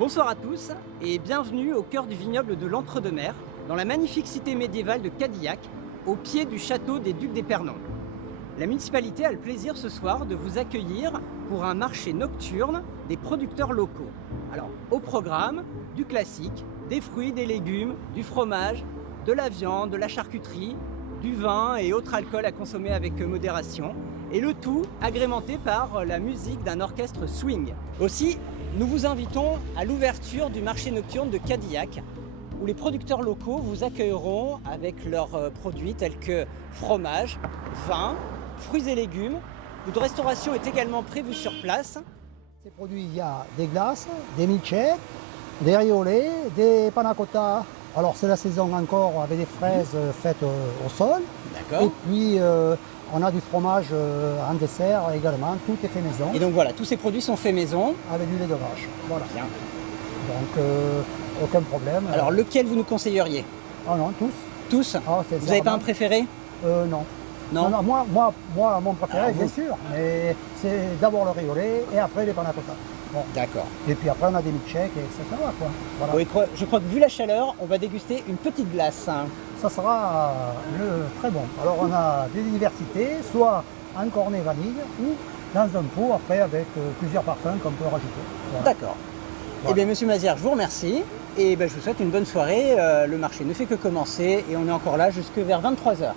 Bonsoir à tous et bienvenue au cœur du vignoble de l'Entre-deux-Mers, dans la magnifique cité médiévale de Cadillac, au pied du château des Ducs d'Épernon. La municipalité a le plaisir ce soir de vous accueillir pour un marché nocturne des producteurs locaux. Alors, au programme, du classique, des fruits, des légumes, du fromage, de la viande, de la charcuterie, du vin et autres alcools à consommer avec modération, et le tout agrémenté par la musique d'un orchestre swing. Aussi, nous vous invitons à l'ouverture du marché nocturne de Cadillac, où les producteurs locaux vous accueilleront avec leurs produits tels que fromage, vin, fruits et légumes. Une restauration est également prévue sur place. Ces produits, il y a des glaces, des milkshakes, des riolets, des panna cotta. Alors c'est la saison encore avec des fraises faites au sol. D'accord. Et puis on a du fromage en dessert également, tout est fait maison. Et donc voilà, tous ces produits sont faits maison. Avec du lait de vache. Voilà. Bien. Donc aucun problème. Alors lequel vous nous conseilleriez? Ah non, tous. Tous? Ah, Vous n'avez pas un préféré? Non. Non. Non, moi, mon préféré, Alors, bien vous sûr, mais c'est d'abord le riolet et après les panna cotta. Bon. D'accord. Et puis après, on a des milkshakes, etc. Quoi. Voilà. Oui, je crois que vu la chaleur, on va déguster une petite glace. Ça sera très bon. Alors, on a des diversités, soit en cornet vanille ou dans un pot après avec plusieurs parfums qu'on peut rajouter. Voilà. D'accord. Voilà. Eh bien, monsieur Mazière, je vous remercie. Et je vous souhaite une bonne soirée. Le marché ne fait que commencer et on est encore là jusque vers 23h.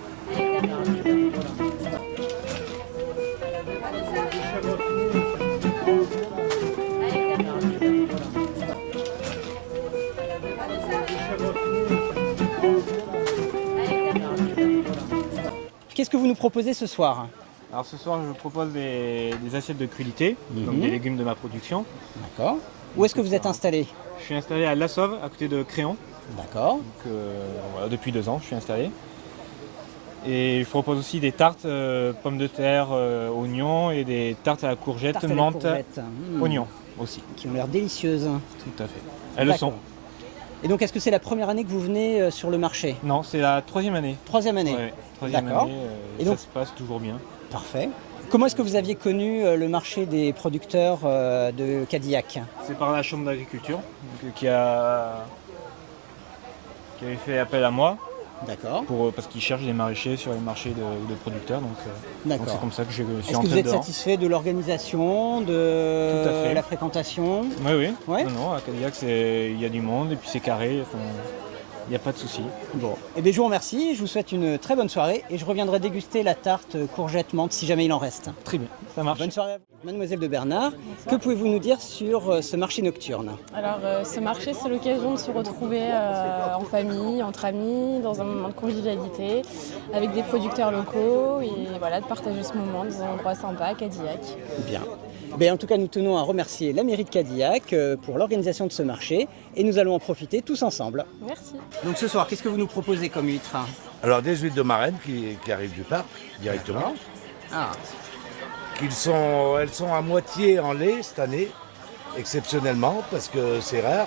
Qu'est-ce que vous nous proposez ce soir? Alors ce soir, je vous propose des assiettes de crudités, donc des légumes de ma production. D'accord. Où est-ce que vous êtes installé? Je suis installé à La Sauve, à côté de Créon. D'accord. Donc, voilà, depuis 2 ans, je suis installé. Et je propose aussi des tartes pommes de terre, oignons et des tartes à la courgette, Tarte à la menthe, courgette. oignons aussi. Qui ont l'air délicieuses. Tout à fait. Elles le D'accord. sont. Et donc, est-ce que c'est la première année que vous venez sur le marché? Non, c'est la 3e année. 3e année. Ouais, 3e D'accord. année, Et ça donc- se passe toujours bien. Parfait. Comment est-ce que vous aviez connu le marché des producteurs de Cadillac? C'est par la Chambre d'agriculture qui avait fait appel à moi. D'accord. Parce qu'ils cherchent des maraîchers sur les marchés de producteurs. Donc D'accord. c'est comme ça que je suis Est-ce que entré vous êtes dedans. satisfait de l'organisation, de Tout à fait. la fréquentation? Oui, oui. Ouais. Non, à Cadillac, il y a du monde et puis c'est carré. Enfin, il n'y a pas de souci. Bon. Eh bien, je vous remercie, je vous souhaite une très bonne soirée et je reviendrai déguster la tarte courgette menthe si jamais il en reste. Très bien, ça marche. Bonne soirée à vous. Mademoiselle de Bernard, que pouvez-vous nous dire sur ce marché nocturne? Alors ce marché, c'est l'occasion de se retrouver en famille, entre amis, dans un moment de convivialité, avec des producteurs locaux et voilà, de partager ce moment dans un endroit sympa à Cadillac. Bien. Ben, en tout cas, nous tenons à remercier la mairie de Cadillac pour l'organisation de ce marché et nous allons en profiter tous ensemble. Merci. Donc ce soir, qu'est-ce que vous nous proposez comme huître? Alors des huîtres de marraine qui arrivent du parc directement. Ah, Elles sont à moitié en lait cette année, exceptionnellement, parce que c'est rare.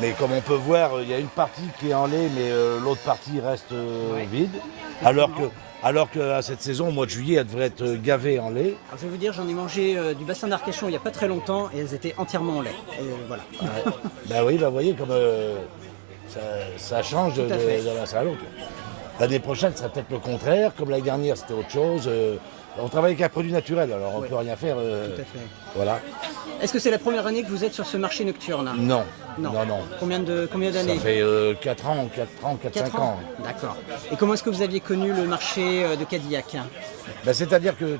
Mais comme on peut voir, il y a une partie qui est en lait, mais l'autre partie reste vide. Alors qu'à cette saison, au mois de juillet, elle devrait être gavée en lait. alors, je vais vous dire, j'en ai mangé du bassin d'Arcachon il n'y a pas très longtemps et elles étaient entièrement en lait. Et voilà. Ben oui, vous voyez comme ça change de Tout à fait. la salon. L'année prochaine, ce sera peut-être le contraire. Comme l'année dernière, c'était autre chose. On travaille avec un produit naturel, alors on ne peut rien faire. Tout à fait. Voilà. Est-ce que c'est la première année que vous êtes sur ce marché nocturne? Non. Non. Non. Combien d'années? Ça fait 4 ans, 4-5 ans. D'accord. Et comment est-ce que vous aviez connu le marché de Cadillac? Ben, c'est-à-dire que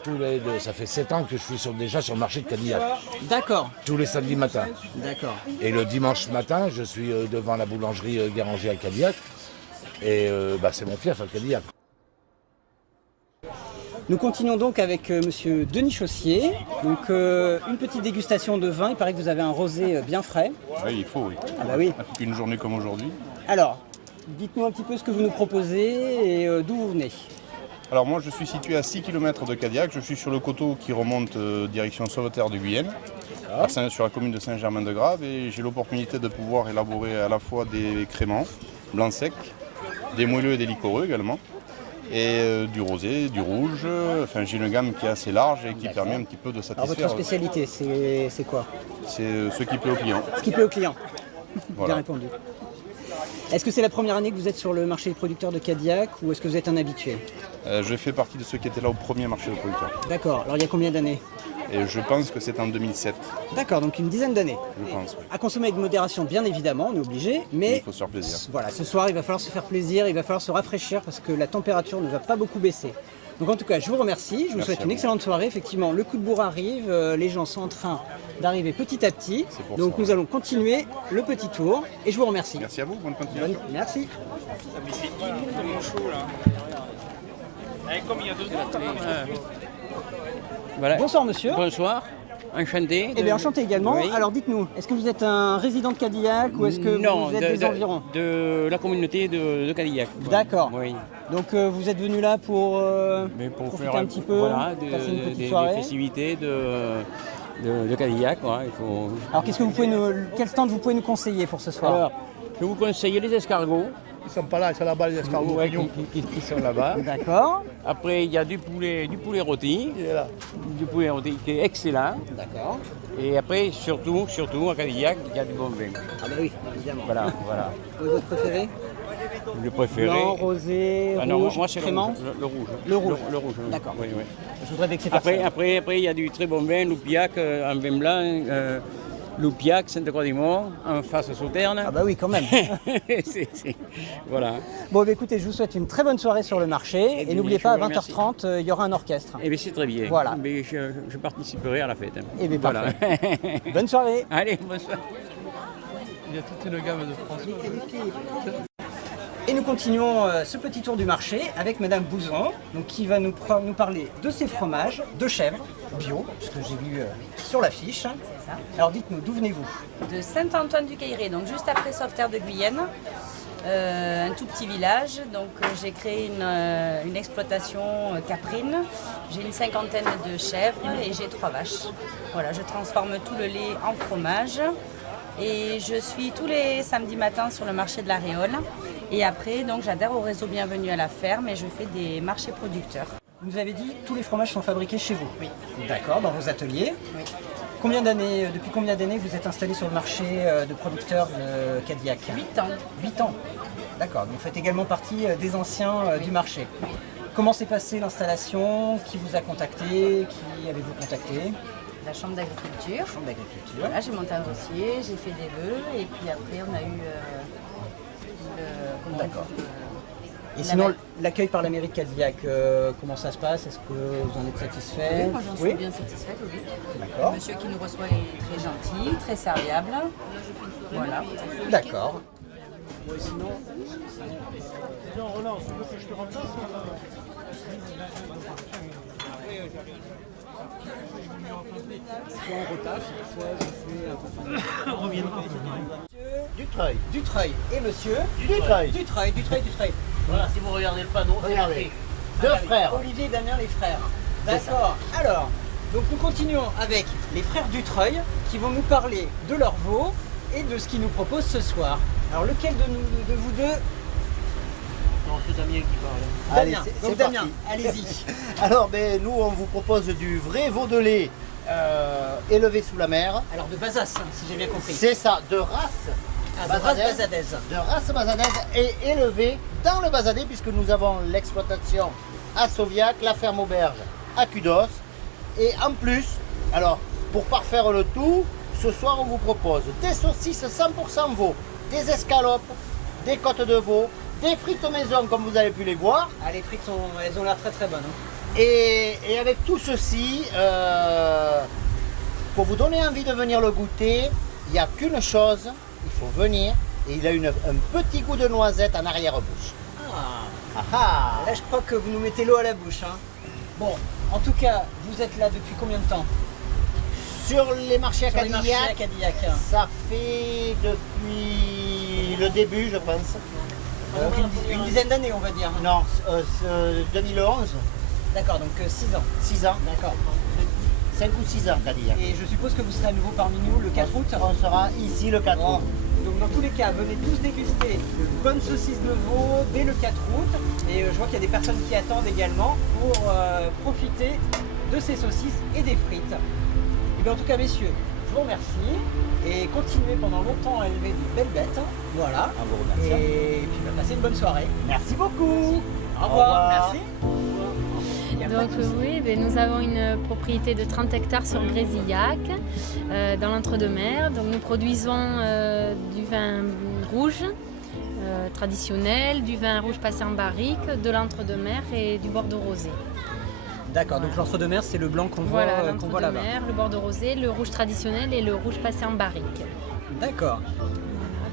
ça fait 7 ans que je suis déjà sur le marché de Cadillac, D'accord. tous les samedis matins. D'accord. Et le dimanche matin, je suis devant la boulangerie Garanger à Cadillac. Et c'est mon fief à Cadillac. Nous continuons donc avec monsieur Denis Chaussier. Donc une petite dégustation de vin. Il paraît que vous avez un rosé bien frais. Oui, il faut, oui. Ah bah oui. Une journée comme aujourd'hui. Alors, dites-nous un petit peu ce que vous nous proposez et d'où vous venez. Alors moi, je suis situé à 6 km de Cadillac. Je suis sur le coteau qui remonte direction Sauveterre de Guyenne, sur la commune de Saint-Germain-de-Grave. Et j'ai l'opportunité de pouvoir élaborer à la fois des créments blancs secs, des moelleux et des liquoreux également. et du rosé, du rouge. Enfin, j'ai une gamme qui est assez large et qui permet un petit peu de Alors satisfaire. votre spécialité, c'est quoi? C'est ce qui plaît aux clients. Ce qui plaît aux clients. Bien Voilà. répondu. Est-ce que c'est la première année que vous êtes sur le marché des producteurs de Cadillac ou est-ce que vous êtes un habitué? Je fais partie de ceux qui étaient là au premier marché de producteurs. D'accord, alors il y a combien d'années? Et je pense que c'est en 2007, D'accord, donc une dizaine d'années. je pense. Oui. À consommer avec modération, bien évidemment, on est obligé, mais Il faut se faire plaisir. voilà, ce soir, il va falloir se faire plaisir, il va falloir se rafraîchir parce que la température ne va pas beaucoup baisser. Donc en tout cas, je vous remercie, je vous Merci souhaite à une vous. excellente soirée. Effectivement, le coup de bourre arrive, les gens sont en train d'arriver petit à petit. C'est pour Donc ça. nous allons continuer le petit tour et je vous remercie. Merci à vous, bonne continuation. Merci. Voilà. Bonsoir monsieur. Bonsoir, enchanté. Eh bien enchanté également. Oui. Alors dites-nous, est-ce que vous êtes un résident de Cadillac ou est-ce que Non, vous êtes des environs? de la communauté de Cadillac. D'accord. Oui. Donc vous êtes venu là pour, Mais pour profiter faire un petit peu, voilà, passer une petite des soirée. festivités de Cadillac. Voilà, il faut... Alors qu'est-ce que vous pouvez quel stand vous pouvez nous conseiller pour ce soir? Alors, je vous conseille les escargots. Ils sont pas là, ils sont là-bas les escargots. Ouais, qui sont là-bas. D'accord, Après, il y a du poulet rôti. Il est là. Du poulet rôti qui est excellent. d'accord. Et après, surtout, à Cadillac, il y a du bon vin. Ah bah oui, évidemment. Voilà, voilà. Et votre préféré? Le préféré. Blanc, rosé, Ah non, rouge, moi c'est le crément? rouge. Le rouge. Le rouge. Le rouge, oui. D'accord. Oui, oui. Je voudrais vexer personne. Après, il y a du très bon vin, Loupiac, en vin blanc, Loupiac, Sainte-Croix-des-Monts, en face Sauterne. Ah bah oui, quand même. Voilà. Bon, bah, écoutez, je vous souhaite une très bonne soirée sur le marché. Et bien, n'oubliez je pas, à vous remercie. 20h30, il y aura un orchestre. Et bien c'est très bien. Voilà. Mais je participerai à la fête. Eh bien, Voilà. Bonne soirée. Allez, bonsoir. Et nous continuons ce petit tour du marché avec Madame Bouzon, donc, qui va nous parler de ses fromages de chèvre bio, ce que j'ai vu sur l'affiche. Alors dites-nous, d'où venez-vous? De Saint-Antoine-du-Cailleret, donc juste après Sauveterre de Guyenne, un tout petit village. Donc j'ai créé une exploitation caprine. J'ai une cinquantaine de chèvres et j'ai 3 vaches. Voilà, je transforme tout le lait en fromage. Et je suis tous les samedis matins sur le marché de la Réole. Et après, donc j'adhère au réseau Bienvenue à la ferme et je fais des marchés producteurs. Vous nous avez dit tous les fromages sont fabriqués chez vous? Oui. D'accord, dans vos ateliers. Oui. Depuis combien d'années vous êtes installé sur le marché de producteurs de Cadillac? 8 ans. 8 ans. D'accord, donc vous faites également partie des anciens du marché. Comment s'est passée l'installation? Qui vous a contacté? Qui avez-vous contacté? La chambre d'agriculture. Chambre d'agriculture. Voilà, j'ai monté un dossier, j'ai fait des vœux et puis après on a eu D'accord. Et la sinon, belle. l'accueil par la mairie de Cadillac, comment ça se passe? Est-ce que vous en êtes satisfait? Oui, moi j'en suis bien satisfaite, oui. D'accord. Le monsieur qui nous reçoit est très gentil, très serviable. Voilà. D'accord. Dutreuil. Dutreuil. Et monsieur? Dutreuil. Dutreuil. Voilà, si vous regardez le panneau, regardez. Deux frères. Olivier et Damien, les frères. D'accord. Alors, donc nous continuons avec les frères Dutreuil qui vont nous parler de leur veau et de ce qu'ils nous proposent ce soir. Alors, lequel de vous deux? Non, c'est Damien qui parle. Damien. Donc Damien, allez-y. Alors, nous, on vous propose du vrai veau de lait élevé sous la mer. Alors de Bazas, si j'ai bien compris. C'est ça, de race Ah, de race bazadaise. bazadaise. De race bazadaise et élevé dans le Bazadais, puisque nous avons l'exploitation à Sauviac, la ferme auberge à Cudos. Et en plus, alors, pour parfaire le tout, ce soir, on vous propose des saucisses 100% veau, des escalopes, des côtes de veau, des frites maison, comme vous avez pu les voir. Ah, les frites, elles ont l'air très très bonnes. Hein. Et avec tout ceci, pour vous donner envie de venir le goûter, il n'y a qu'une chose, il faut venir, et il a un petit goût de noisette en arrière-bouche. Ah. Ah ah. Là, je crois que vous nous mettez l'eau à la bouche. Hein. Bon, en tout cas, vous êtes là depuis combien de temps? Sur les marchés à Sur les marchés à Cadillac, Cadillac. ça fait depuis le début, je pense. Donc une dizaine d'années, on va dire. Non, 2011, D'accord, donc 6 ans. 6 ans, D'accord. 5 ou 6 ans Cadillac. Et je suppose que vous serez à nouveau parmi nous le 4 août. On sera ici le 4 Bon. août. Donc dans tous les cas, venez tous déguster de bonnes saucisses de veau dès le 4 août. Et je vois qu'il y a des personnes qui attendent également pour profiter de ces saucisses et des frites. Et bien en tout cas, messieurs, je vous remercie et continuez pendant longtemps à élever de belles bêtes. Voilà. vous remercie. Et puis passez une bonne soirée. Merci beaucoup. Au revoir. Merci. Donc oui, nous avons une propriété de 30 hectares sur Grésillac, dans l'Entre-deux-Mers. Donc nous produisons du vin rouge traditionnel, du vin rouge passé en barrique, de l'Entre-deux-Mers et du Bordeaux rosé. D'accord, donc l'Entre-deux-Mers, c'est le blanc qu'on voit là-bas. L'Entre-deux-Mers, le Bordeaux rosé, le rouge traditionnel et le rouge passé en barrique. D'accord.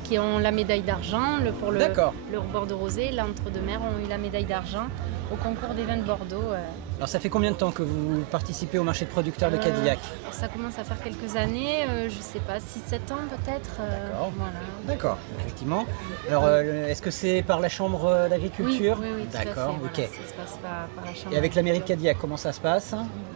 Qui ont la médaille d'argent pour le Bordeaux rosé. L'Entre-deux-Mers ont eu la médaille d'argent au concours des vins de Bordeaux. Alors ça fait combien de temps que vous participez au marché de producteurs de Cadillac? Ça commence à faire quelques années, je ne sais pas, 6-7 ans peut-être. D'accord. Voilà. D'accord, effectivement. Alors est-ce que c'est par la chambre d'agriculture? Oui, tout d'accord, à fait, ok. voilà, ça se passe par la chambre. Et avec la mairie de Cadillac, comment ça se passe?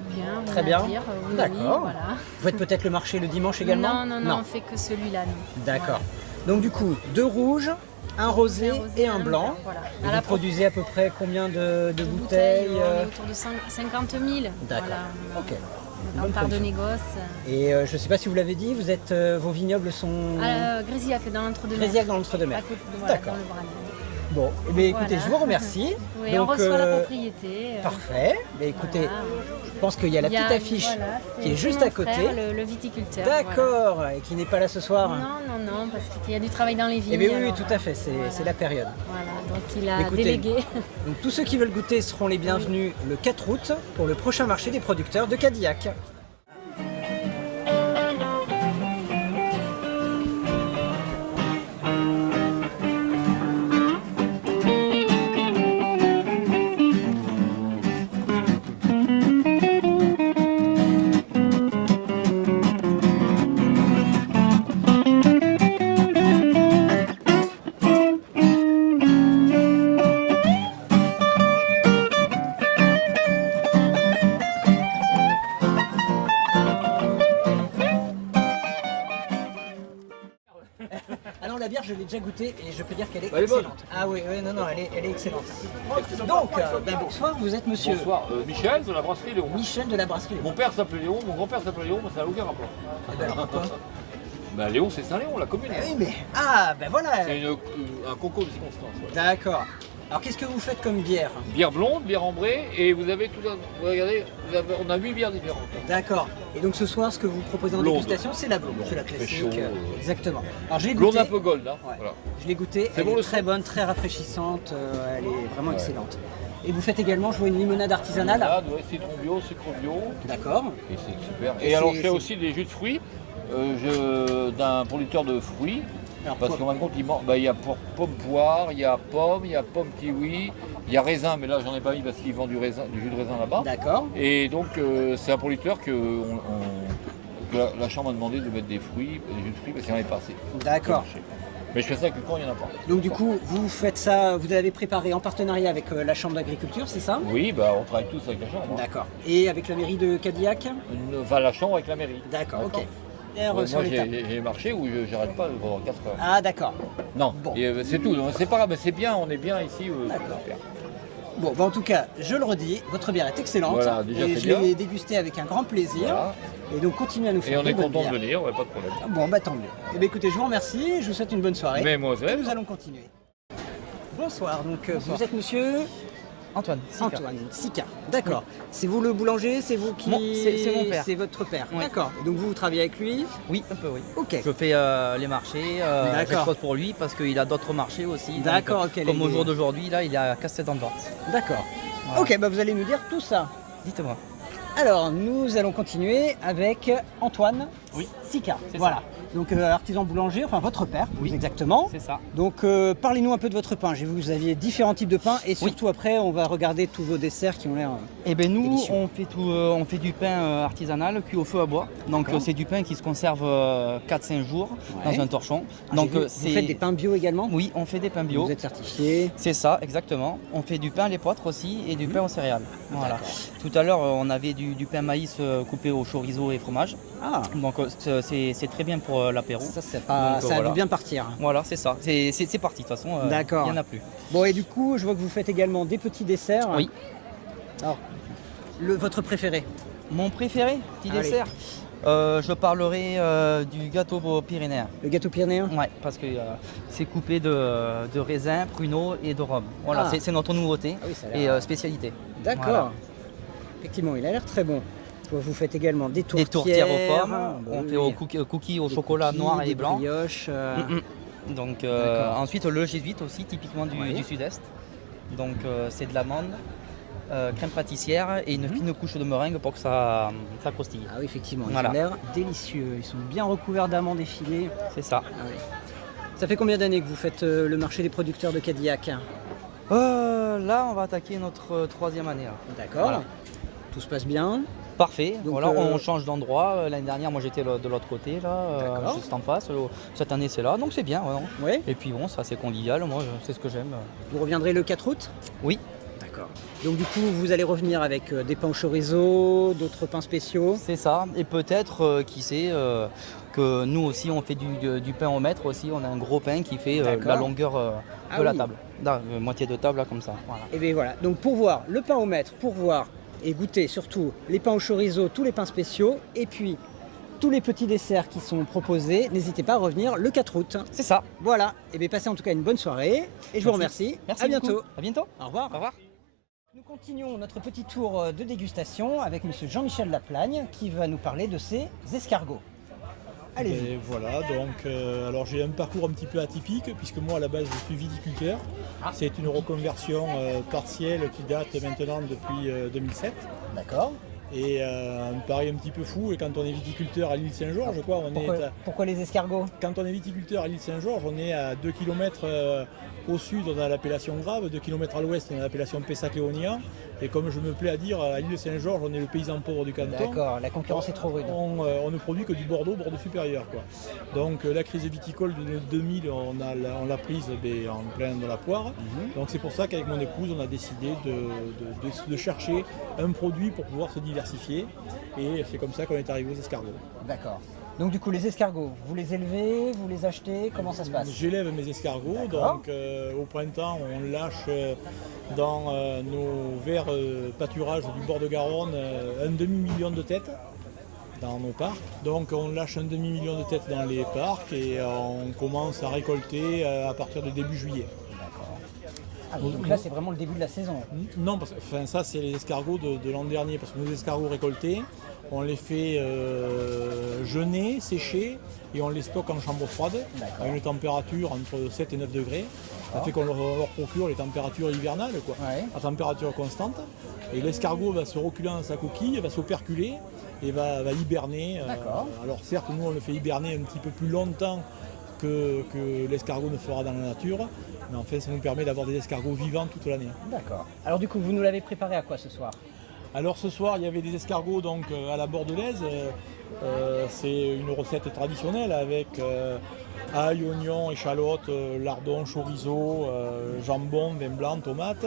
Bien, très bien. Oui, d'accord. Voilà. Vous faites peut-être le marché le dimanche également? Non, on fait que celui-là. D'accord. Donc du coup, 2 rouges, un rosé et un blanc. Voilà. Et vous produisez à peu près combien de bouteilles? On est autour de 50 000. D'accord. Voilà. Ok. En part de négoce. Et je ne sais pas si vous l'avez dit, vous êtes, vos vignobles sont... Grésillac, dans l'Entre-deux-Mers. Grésillac dans l'Entre-deux-Mers. D'accord. Bon, eh bien, écoutez, je vous remercie. Oui, donc, on reçoit la propriété. Parfait. Mais écoutez, je pense qu'il y a la petite affiche qui est juste à côté. Frère, le viticulteur. D'accord, et qui n'est pas là ce soir. Non, parce qu'il y a du travail dans les vignes. Eh bien oui, tout à fait, c'est la période. Voilà, donc il a délégué. Donc tous ceux qui veulent goûter seront les bienvenus le 4 août pour le prochain marché des producteurs de Cadillac. Alors la bière, je l'ai déjà goûtée et je peux dire qu'elle est excellente. Ah oui, non, elle est excellente. Donc, bonsoir, vous êtes monsieur? Bonsoir, Michel de la brasserie Léon. Michel de la brasserie Léon. Mon père s'appelait Léon, mon grand-père s'appelait Léon, mais ça n'a aucun rapport. Eh ben, le rapport. Ben, Léon, c'est Saint-Léon, la commune. Oui, mais... Ah, ben voilà. C'est un concours de circonstances. Ouais. D'accord. Alors qu'est-ce que vous faites comme bière? Bière blonde, bière ambrée, et vous avez tout un... Regardez, on a 8 bières différentes. D'accord. Et donc ce soir, ce que vous proposez en dégustation, c'est la blonde. C'est la classique. Exactement. Alors je l'ai goûté. Blonde un peu gold, hein. Ouais. Voilà. Je l'ai goûtée, elle est très bonne, très rafraîchissante, elle est vraiment excellente. Et vous faites également, je vois, une limonade artisanale. Limonade, ouais, citron bio, sucre bio. D'accord. Et c'est super. Et alors je fais aussi des jus de fruits d'un producteur de fruits. Alors, parce qu'en fin de compte, il y a pomme poire, il y a pomme kiwi, il y a raisin, mais là j'en ai pas mis parce qu'ils vendent du jus de raisin là-bas. D'accord. Et donc c'est un producteur que la chambre a demandé de mettre des fruits, des jus de fruits, parce qu'il n'y en avait pas assez. D'accord. Mais je fais ça que quand il n'y en a pas. Donc du coup, vous faites ça, vous l'avez préparé en partenariat avec la Chambre d'agriculture, c'est ça? Oui, bah, on travaille tous avec la chambre. Hein. D'accord. Et avec la mairie de Cadillac? Enfin, la chambre avec la mairie. D'accord, ok. Moi j'ai marché où je n'arrête pas pendant 4 heures. Ah d'accord. Non, bon. C'est tout, c'est pas grave, c'est bien, on est bien ici. Bon, en tout cas, je le redis, votre bière est excellente. Voilà, déjà, et je l'ai dégustée avec un grand plaisir. Voilà. Et donc continuez à nous faire. Et on est content de venir, ouais, pas de problème. Bon, bah tant mieux. Eh bien, écoutez, je vous remercie, je vous souhaite une bonne soirée. Mais moi aussi. Et nous allons continuer. Bonsoir, donc vous êtes monsieur Antoine Sika. Antoine Sika, d'accord. Oui. C'est vous le boulanger, c'est vous qui... C'est mon père. C'est votre père, oui. D'accord. Donc vous travaillez avec lui? Oui, un peu, oui. Ok. Je fais les marchés, j'expose pour lui parce qu'il a d'autres marchés aussi. D'accord, ok. Comme au jour d'aujourd'hui, là, il est à Castel-d'Anvers. D'accord. Voilà. Ok, bah vous allez nous dire tout ça. Dites-moi. Alors, nous allons continuer avec Antoine Sika. Voilà. Donc artisan boulanger, enfin votre père, plus exactement. C'est ça. Donc parlez-nous un peu de votre pain. J'ai vu que vous aviez différents types de pain et surtout après on va regarder tous vos desserts qui ont l'air nous on fait du pain artisanal cuit au feu à bois. Donc c'est du pain qui se conserve 4-5 jours dans un torchon. Donc vous faites des pains bio également? Oui, on fait des pains bio. Vous êtes certifié? C'est ça, exactement. On fait du pain à l'épeautre aussi et du pain aux céréales. Voilà. Tout à l'heure on avait du pain maïs coupé au chorizo et fromage. Ah. Donc c'est très bien pour l'apéro. Ça, ça voilà. a dû bien partir. Voilà, c'est ça. C'est parti, de toute façon, D'accord. il n'y en a plus. Bon, et du coup, je vois que vous faites également des petits desserts. Oui. Alors, votre préféré? Mon préféré, petit Allez. dessert, je parlerai du gâteau pyrénéen. Le gâteau pyrénéen? Ouais, parce que c'est coupé de raisin, pruneau et de rhum. Voilà, Ah. c'est notre nouveauté Ah oui, ça a l'air- et spécialité. D'accord. Voilà. Effectivement, il a l'air très bon. Je vois que vous faites également des Des tourtières. tourtières aux pommes, Bon, on oui, fait aux cookies au chocolat cookies, noir des et blanc. brioches. Donc D'accord. ensuite le jésuite aussi, typiquement Oui. du sud-est. Donc c'est de l'amande, crème pâtissière et une fine couche de meringue pour que ça croustille. Ah oui, effectivement, Voilà. ils ont l'air délicieux. Ils sont bien recouverts d'amandes effilées. C'est ça. Ah oui. Ça fait combien d'années que vous faites le marché des producteurs de Cadillac? Là on va attaquer notre 3e année. Là. D'accord. Voilà. Tout se passe bien. Parfait. Donc, voilà, on change d'endroit. L'année dernière, moi j'étais de l'autre côté, là, D'accord. juste en face. Cette année, c'est là, donc c'est bien. Ouais, non. Ouais. Et puis bon, ça c'est convivial. Moi, c'est ce que j'aime. Vous reviendrez le 4 août? Oui. D'accord. Donc du coup, vous allez revenir avec des pains au chorizo, d'autres pains spéciaux. C'est ça. Et peut-être, qui sait, que nous aussi, on fait du pain au mètre aussi. On a un gros pain qui fait D'accord. la longueur Ah de la oui. table. Là, moitié de table, là, comme ça. Voilà. Et bien voilà. Donc pour voir le pain au mètre, pour voir et goûter surtout les pains au chorizo, tous les pains spéciaux, et puis tous les petits desserts qui sont proposés, n'hésitez pas à revenir le 4 août. C'est ça. Voilà. Et bien passez en tout cas une bonne soirée. Et je vous remercie. Merci à beaucoup. bientôt. À bientôt. Au revoir. Au revoir. Nous continuons notre petit tour de dégustation avec monsieur Jean-Michel Laplagne qui va nous parler de ses escargots. Allez-y. Et voilà, donc alors j'ai un parcours un petit peu atypique puisque moi à la base je suis viticulteur. C'est une reconversion partielle qui date maintenant depuis 2007. D'accord. Et un pari un petit peu fou, et quand on est viticulteur à l'île Saint-Georges, quoi, Pourquoi les escargots? Quand on est viticulteur à l'île Saint-Georges, on est à 2 km au sud, on a l'appellation Grave, 2 km à l'ouest, on a l'appellation Pessac-Léognan. Et comme je me plais à dire, à l'île Saint-Georges, on est le paysan pauvre du canton. D'accord, la concurrence est trop rude. On ne produit que du Bordeaux supérieur, quoi. Donc la crise viticole de 2000, on l'a prise en plein dans la poire. Donc c'est pour ça qu'avec mon épouse, on a décidé de chercher un produit pour pouvoir se diversifier. Et c'est comme ça qu'on est arrivé aux escargots. D'accord. Donc du coup les escargots, vous les élevez, vous les achetez, comment ça se passe? J'élève mes escargots, donc au printemps on lâche dans nos verts pâturages du bord de Garonne un demi-million de têtes dans nos parcs. Donc on lâche un demi-million de têtes dans les parcs et on commence à récolter à partir de début juillet. Ah, donc là c'est vraiment le début de la saison. Non, parce que ça c'est les escargots de l'an dernier, parce que nos escargots récoltés, on les fait jeûner, sécher et on les stocke en chambre froide à une température entre 7 et 9 degrés. Ça fait qu'on leur procure les températures hivernales, quoi, à température constante. Et l'escargot va se reculer dans sa coquille, va s'operculer et va hiberner. Alors certes, nous on le fait hiberner un petit peu plus longtemps que l'escargot ne fera dans la nature. Mais en fait, ça nous permet d'avoir des escargots vivants toute l'année. D'accord. Alors du coup, vous nous l'avez préparé à quoi ce soir? Alors ce soir, il y avait des escargots donc, à la bordelaise. C'est une recette traditionnelle avec ail, oignon, échalote, lardon, chorizo, jambon, vin blanc, tomate.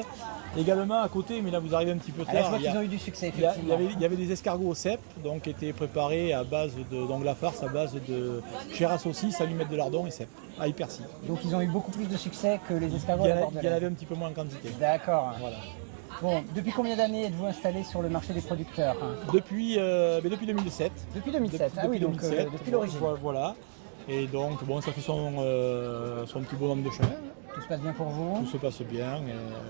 Également à côté, mais là vous arrivez un petit peu tard, je vois qu'ils ont eu du succès, effectivement. il y avait des escargots au cèpe, donc qui étaient préparés à base donc la farce à base de chair à saucisse, allumettes de lardon et cèpe, ail persil. Donc ils ont eu beaucoup plus de succès que les escargots à la bordelaise. Il y en avait un petit peu moins en quantité. D'accord. Voilà. Bon, depuis combien d'années êtes-vous installé sur le marché des producteurs? Depuis 2007. Depuis 2007, oui, donc depuis l'origine. Voilà. Et donc, bon, ça fait son petit bonhomme de chemin. Tout se passe bien pour vous? Tout se passe bien.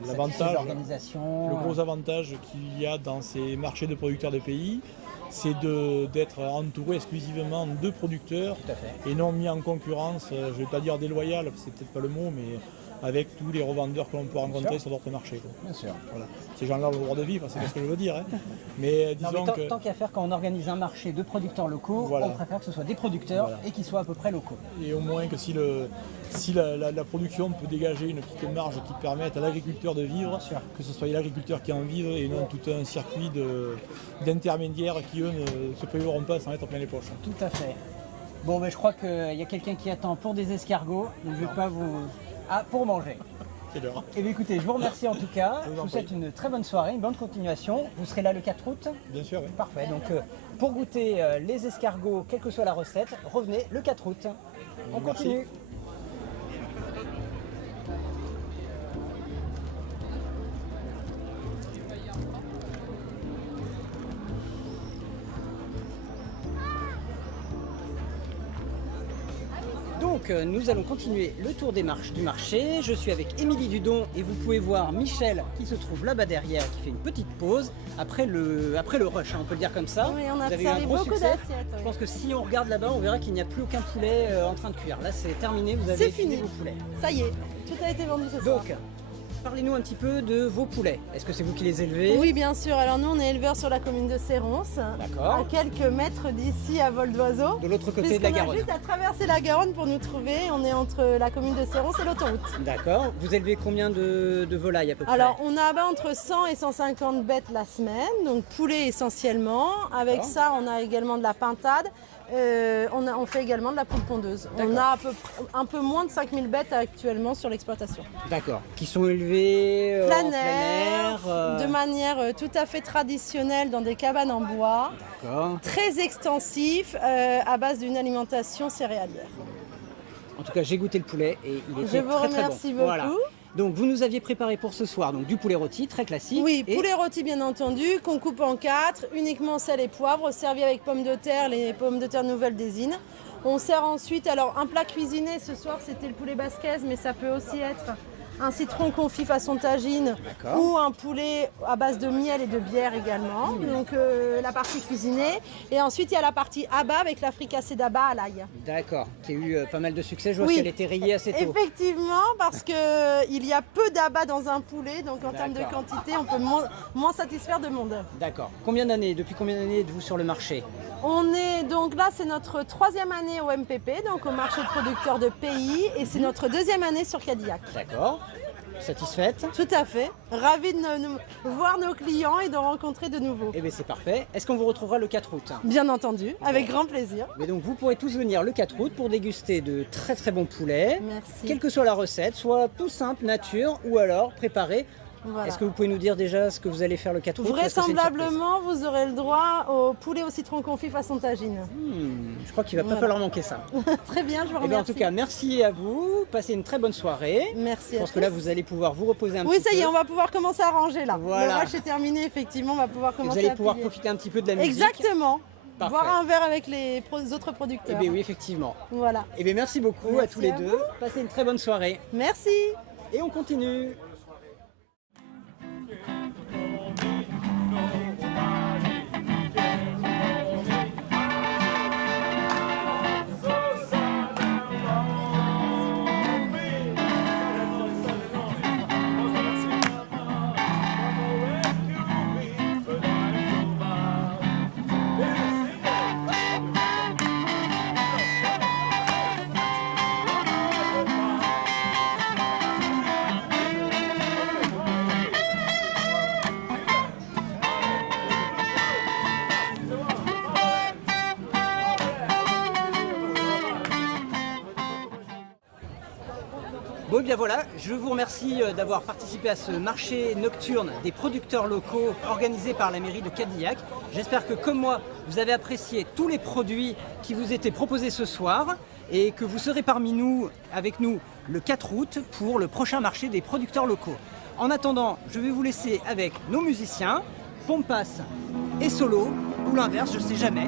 L'organisation. Le gros avantage qu'il y a dans ces marchés de producteurs de pays, c'est d'être entouré exclusivement de producteurs et non mis en concurrence, je ne vais pas dire déloyal, c'est peut-être pas le mot, mais avec tous les revendeurs que l'on peut rencontrer sur d'autres marchés. Quoi. Bien sûr. Voilà. Ces gens-là ont le droit de vivre, c'est ce que je veux dire. Hein. Mais disons que... Tant qu'à faire, quand on organise un marché de producteurs locaux, on préfère que ce soit des producteurs et qu'ils soient à peu près locaux. Et au moins que si la production peut dégager une petite marge qui permette à l'agriculteur de vivre, que ce soit l'agriculteur qui en vive et non tout un circuit d'intermédiaires qui eux ne se prévaudront pas sans mettre plein les poches. Tout à fait. Bon, je crois qu'il y a quelqu'un qui attend pour des escargots, donc je ne vais pas vous... Ah, pour manger. C'est l'heure. Et bien écoutez, je vous remercie en tout cas. Je vous souhaite une très bonne soirée, une bonne continuation. Vous serez là le 4 août? Bien sûr, oui. Parfait. Donc pour goûter les escargots, quelle que soit la recette, revenez le 4 août. On Merci. continue. Donc nous allons continuer le tour des marches du marché. Je suis avec Émilie Dudon et vous pouvez voir Michel qui se trouve là-bas derrière, qui fait une petite pause après le rush, hein, on peut le dire comme ça. Oui, on a Vous avez eu un servi gros beaucoup succès. d'assiettes. Je pense que si on regarde là-bas, on verra qu'il n'y a plus aucun poulet en train de cuire. Là c'est terminé, vous avez C'est fini. vos poulets. Ça y est, tout a été vendu ce soir. Donc, parlez-nous un petit peu de vos poulets. Est-ce que c'est vous qui les élevez? Oui, bien sûr. Alors nous, on est éleveurs sur la commune de Séronce, D'accord. à quelques mètres d'ici à vol d'oiseau. De l'autre côté de la On a Garonne. juste à traverser la Garonne pour nous trouver. On est entre la commune de Séronce et l'autoroute. D'accord. Vous élevez combien de volailles à peu près? Alors, on a entre 100 et 150 bêtes la semaine, donc poulet essentiellement. Avec D'accord. ça, on a également de la pintade. On fait également de la poule pondeuse. On a un peu moins de 5000 bêtes actuellement sur l'exploitation. D'accord. Qui sont élevés Plein en air, de manière tout à fait traditionnelle dans des cabanes en bois. D'accord. Très extensif à base d'une alimentation céréalière. En tout cas, j'ai goûté le poulet et il était Je vous très très bon. remercie beaucoup. Voilà. Donc vous nous aviez préparé pour ce soir donc du poulet rôti très classique. Oui, et poulet rôti bien entendu, qu'on coupe en 4, uniquement sel et poivre, servi avec pommes de terre, les pommes de terre nouvelles d'Ésine. On sert ensuite, alors un plat cuisiné ce soir c'était le poulet basquaise, mais ça peut aussi être un citron confit façon tagine ou un poulet à base de miel et de bière également. Donc la partie cuisinée. Et ensuite il y a la partie abats avec la fricassée d'abats à l'ail. D'accord, qui a eu pas mal de succès. Je vois Oui. qu'elle était rayée assez tôt. Effectivement, parce qu'il y a peu d'abats dans un poulet, donc en termes de D'accord. quantité, on peut moins satisfaire de monde. D'accord. Combien d'années? Depuis combien d'années êtes-vous sur le marché? On est donc là, c'est notre 3e année au MPP, donc au marché de producteurs de pays, et c'est notre 2e année sur Cadillac. D'accord. Satisfaite? Tout à fait. Ravi de voir nos clients et de rencontrer de nouveaux. Eh bien c'est parfait. Est-ce qu'on vous retrouvera le 4 août? Bien entendu, avec grand plaisir. Mais donc vous pourrez tous venir le 4 août pour déguster de très très bons poulets. Merci. Quelle que soit la recette, soit tout simple, nature, ou alors préparé. Voilà. Est-ce que vous pouvez nous dire déjà ce que vous allez faire le 4 août? Est-ce que c'est une surprise? Vraisemblablement, vous aurez le droit au poulet au citron confit façon tagine. Je crois qu'il va pas Voilà. falloir manquer ça. Très bien, je vous Eh remercie. bien, en tout cas, merci à vous. Passez une très bonne soirée. Merci Je à pense que là, tous. vous allez pouvoir vous reposer un Oui, petit peu. ça y est, on va pouvoir commencer à ranger là. Voilà. Le rush est terminé, effectivement, on va pouvoir Et commencer vous allez à pouvoir plier. profiter un petit peu de la musique. Exactement. Parfait. Boire un verre avec les autres producteurs. Eh bien oui, effectivement. Voilà. Eh bien, merci beaucoup à Merci tous les à deux. vous. Passez une très bonne soirée. Merci. Et on continue. Bon, et bien voilà, je vous remercie d'avoir participé à ce marché nocturne des producteurs locaux organisé par la mairie de Cadillac. J'espère que, comme moi, vous avez apprécié tous les produits qui vous étaient proposés ce soir et que vous serez parmi nous, avec nous, le 4 août pour le prochain marché des producteurs locaux. En attendant, je vais vous laisser avec nos musiciens, Pompas et Solo, ou l'inverse, je ne sais jamais.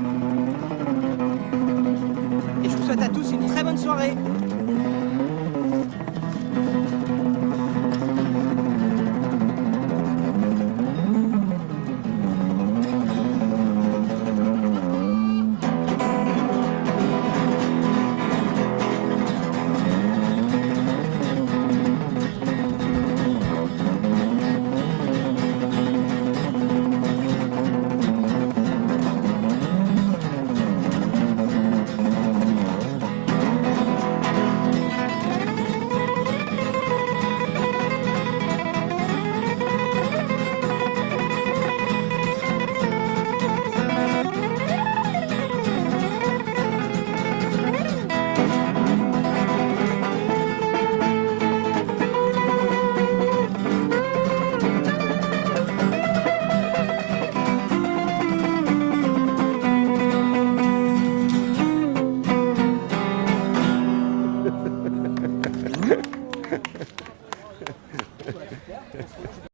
Et je vous souhaite à tous une très bonne soirée.